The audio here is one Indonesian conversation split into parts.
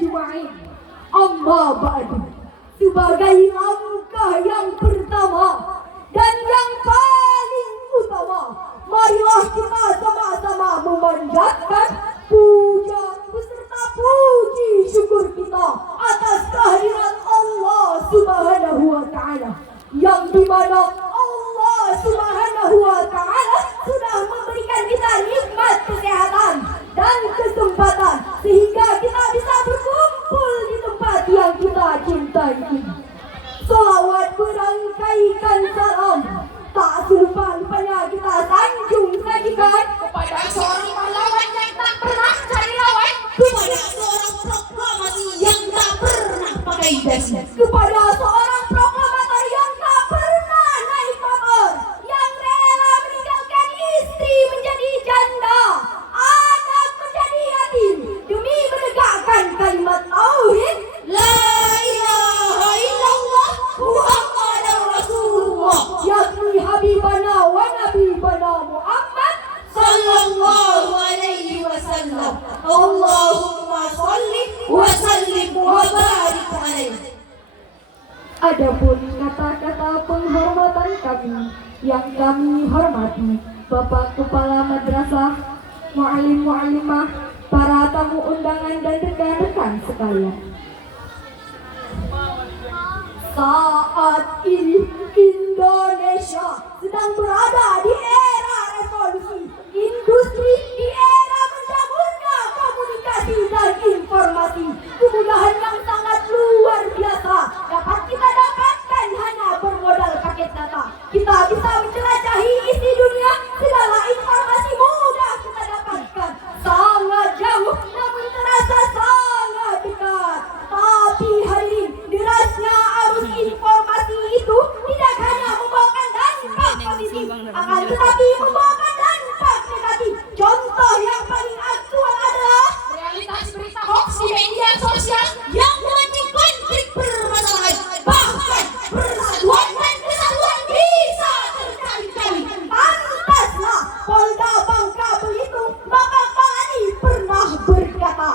ajma'in. Amma ba'du, sebagai langkah yang pertama dan yang paling utama, marilah kita sama-sama memanjatkan puja beserta puji syukur kita atas kehadiran Allah Subhanahu wa Ta'ala, yang dimana Allah Subhanahu wa Ta'ala sudah memberikan kita nikmat kesehatan dan kesempatan sehingga kita bisa berkumpul di tempat yang kita cintai ini. Salawat berangkaikan salam tak selupa-lupanya kita sanjung sajikan kepada seorang pahlawan yang tak pernah cari lawan, kepada seorang proklamasi yang tak pernah pakai dasi, kepada seorang proklamator yang tak pernah naik motor, yang rela meninggalkan istri menjadi janda, anak menjadi yatim demi menegakkan kalimat tauhid la ilaha illallah Muhammadar Rasulullah, yakni Habibana wa Nabibana Muhammad sallallahu alaihi wasallam. Allahumma sholli wa sallim wa barik alaihi. Adapun kata-kata penghormatan kami yang kami hormati Bapak Kepala Madrasah, mu'alim-mu'alimah, para tamu undangan dan rekan-rekan sekalian. Saat ini Indonesia sedang berada di era revolusi industri, di era mencaburnya komunikasi dan informasi. Kemudahan yang sangat luar biasa dapat kita dapatkan hanya bermodal paket data. Kita bisa menjelajahi isi dunia, segala informasi mudah kita dapatkan. Sangat jauh namun terasa sangat dekat. Tapi hadirin, derasnya arus informasi itu tidak hanya membawakan dampak positif, akan tetapi membawakan dampak negatif. Contoh yang paling aktual adalah realitas berita hoax di media sosial yang memancing konflik permasalahan, bahkan persatuan dan kesatuan bisa tercari-cari. Pantaslah Polda Bangka Belitung Bapak Palani pernah berkata,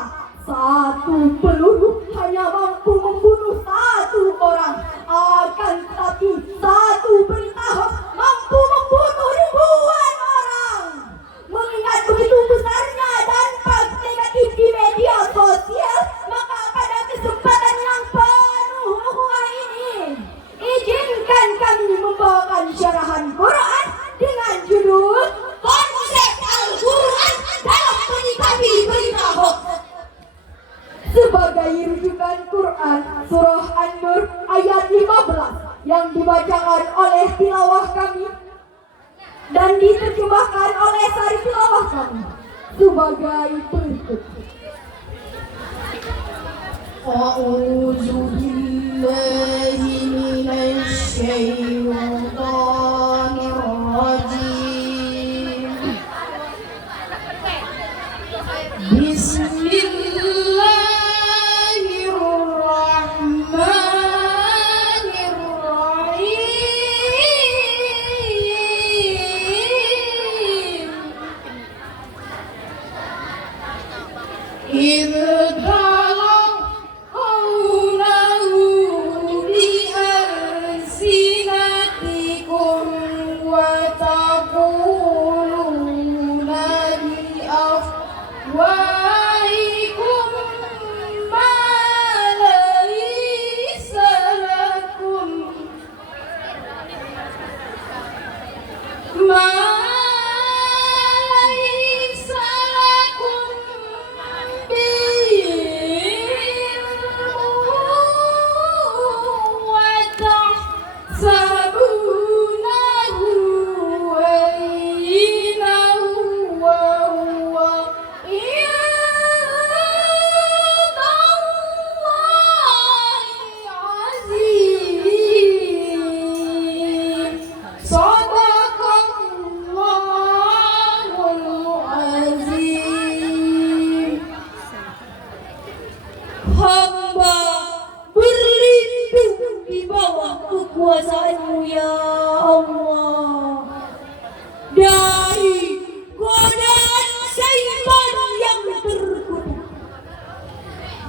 satu peluru hanya mampu membunuh satu orang, akan tetapi satu berita hoax mampu membunuh ribuan orang. Mengingat begitu besarnya dampak negatif di media sosial, maka pada kesempatan yang penuh ukhuwah ini, izinkan kami membawakan syarahan Quran dengan judul Konsep Al-Quran dalam Menyikapi Berita Hoax. Sebagai rujukan Quran Surah An-Nur ayat 15 yang dibacakan oleh tilawah kami dan diterjemahkan oleh sari tilawah kami sebagai berikut. A'udzu billahi minasy syaithanir rajim.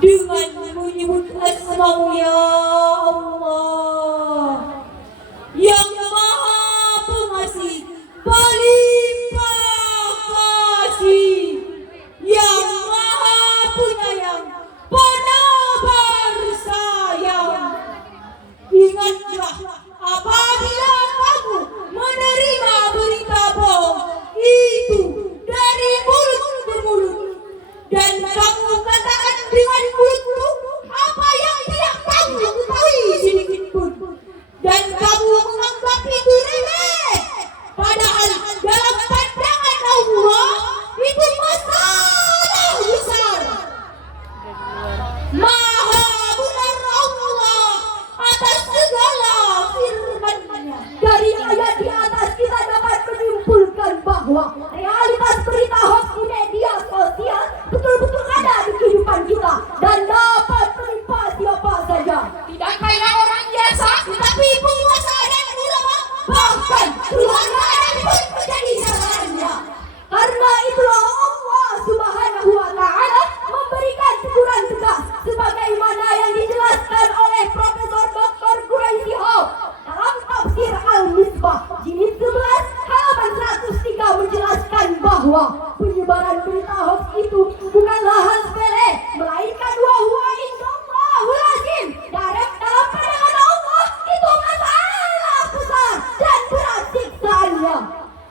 dengan menyebut asma-Mu ya Allah, yang Maha Pengasih, Pelimpah Kasih, yang Maha Penyayang, Penebar sayang. Ingatlah apabila kamu menerima berita bohong itu dari mulut ke mulut, dan kamu katakan dengan mulutmu apa yang tidak kamu ketahui sedikit pun, dan kamu menganggap itu remeh, padahal dalam pandangan Allah itu masalah besar. Maha benar Allah atas segala firman-Nya. Dari ayat di atas kita dapat menyimpulkan bahwa realitas berita hoax di media sosial betul-betul ada di kehidupan kita dan dapat menimpa siapa saja. Tidak kayak orang biasa, tetapi penguasa dan ulama, bahkan keluarga pun menjadi sasarannya. Karena itulah Allah Subhanahu wa Ta'ala memberikan teguran tegas sebagaimana yang dijelaskan oleh Profesor Dr. Quraisy Hall dalam tafsir Al-Misbah jilid 11 halaman 103 menjelaskan bahwa penyebaran berita hoax itu bukanlah hal sepele, melainkan huwa indallahul azim. Dalam pandangan Allah itu masalah besar dan berat siksaannya.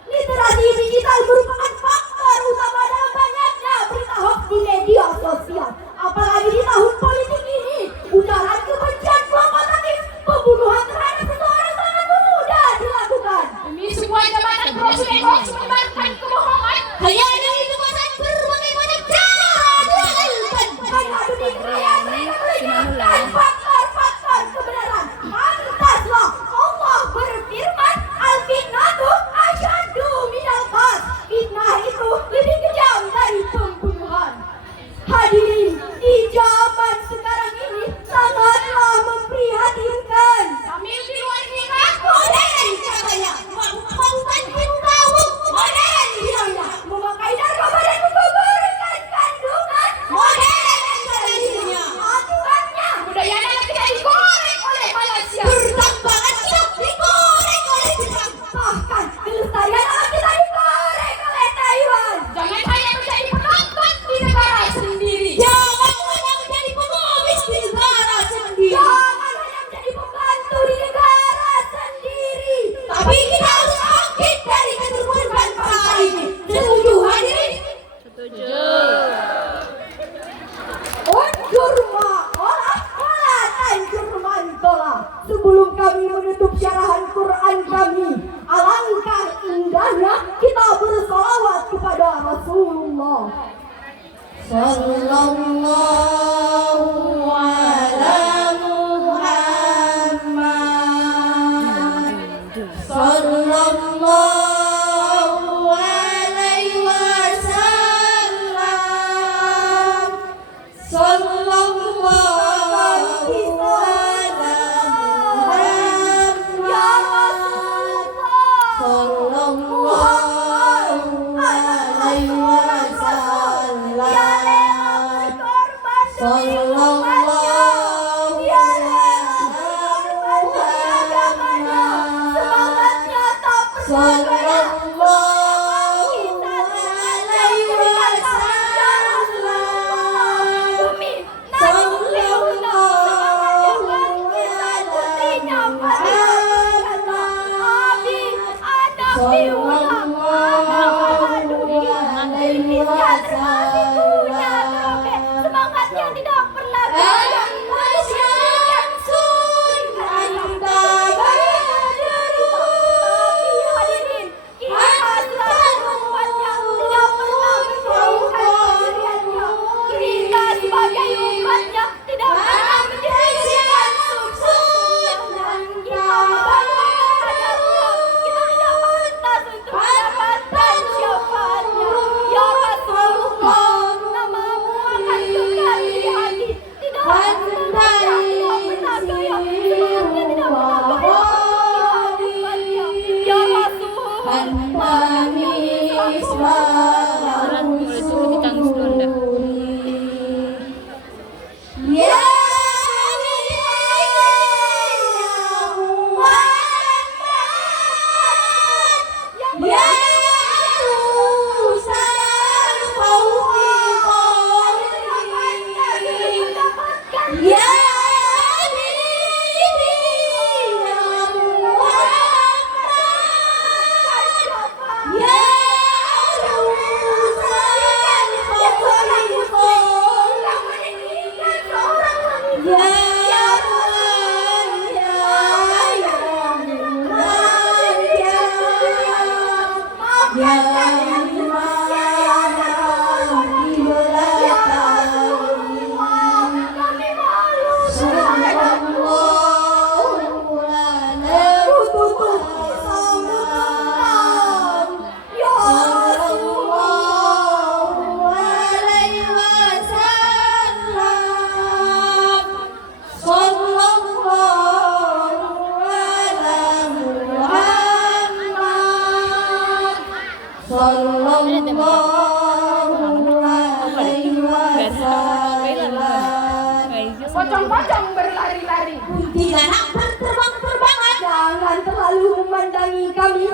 Literasi digital merupakan faktor utama dalam banyaknya berita hoax di media sosial. Apalagi di tahun politik ini, ujaran kebencian provokatif, pembunuhan terhadap seseorang sangat mudah dilakukan. Demi semua jabatan prospek hoax menyebarkan kebohongan, hanya ada kekuasaan berbagai macam cara dilakukan. Karena demikian mereka melibatkan faktor-faktor kebenaran. Pantaslah Allah berfirman, al-fitnatu asyaddu minal qatl. Fitnah itu lebih kejam dari pembunuhan. Hadirin, di zaman sekarang ini sangatlah memprihatinkan. Hamil di luar nikah, modern katanya. Melakukan kamu, modern bilangnya. Memakai narkoba dan menggugurkan kandungan, modern katanya. Aturannya, budaya anak tidak digoreng oleh Malaysia. Pertambangan tidak digoreng oleh Jepang. Bahkan kelestarian alam kita digoreng oleh Taiwan. Jangan hanya menjadi penonton di negara sendiri. Jangan hanya menjadi pengemis di negara sendiri. Jangan hanya menjadi pembantu di negara sendiri. Tapi kita harus bangkit dari keterpurukan bangsa ini. Setuju hadirin? Setuju. Unjur ma'olah, olah tanjur mantolah. Sebelum kami menutup syarahan Quran kami, alangkah indahnya kita bersalawat kepada Rasulullah sallallahu ala Muhammad sallallahu alaihi wasallam sallallahu ala Muhammad ya Rasulullah sallallahu alaihi wasallam sallallahu semangatnya tidak pernah Ya pocong-pocong berlari-lari, kuntilanak berterbang-terbangan. Jangan terlalu memandangi kami.